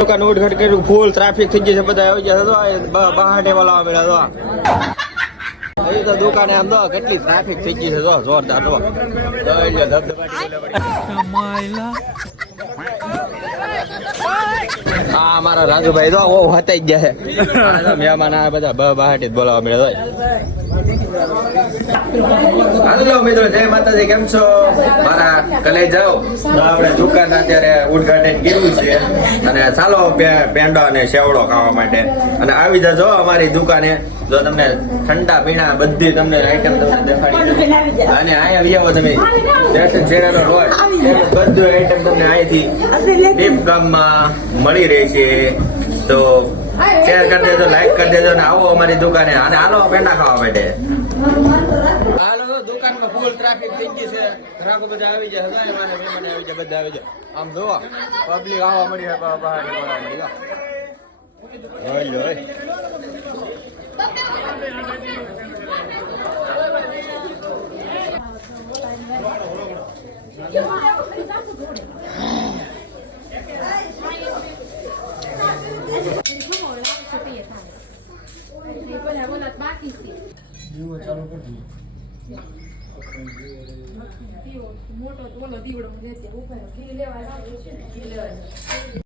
દુકાન ઉડઘટ કર્યું full traffic થઈ ગઈ છે બધા આવી ગયા તો બહાટે વાળા મળ્યા તો એ તો દુકાને આમ તો કેટલી ટ્રાફિક થઈ ગઈ છે જોરદાર તો હા મારા રાજુભાઈ તો હતાઈ ગયા છે મહેમાન આ બધા બહાટે જ બોલાવા મળ્યા હાલો મિત્રો જય માતાજી કેમ છો મારા કલે જાઓ આપણે દુકાન અત્યારે ઉદ્ઘાટન કર્યું છે અને ચાલો પેંડો અને સેવડો ખાવા માટે અને આવી જજો અમારી દુકાને જો તમને ઠંડા પીણા બધી તમને આઈટમ તમને દેખાડી અને અહીંયા આવો તમે સ્ટેશન શેરાનો રોડ બધું આઈટમ તમને અહીંથી દીપ ગામમાં મળી રહી છે તો શેર કરી દેજો લાઈક કરી દેજો અને આવો અમારી દુકાને અને હાલો પેંડા ખાવા માટે હાલો દુકાનમાં ફૂલ ટ્રાફિક થઈ ગઈ છે ગ્રાહકો બધા આવી જાય બધા મારા મહેમાન આવી જાય બધા આવી જાય આમ જોવો પબ્લિક આવવા મળી બહાર બોલાવા મળી મોટો દીવડો લેવા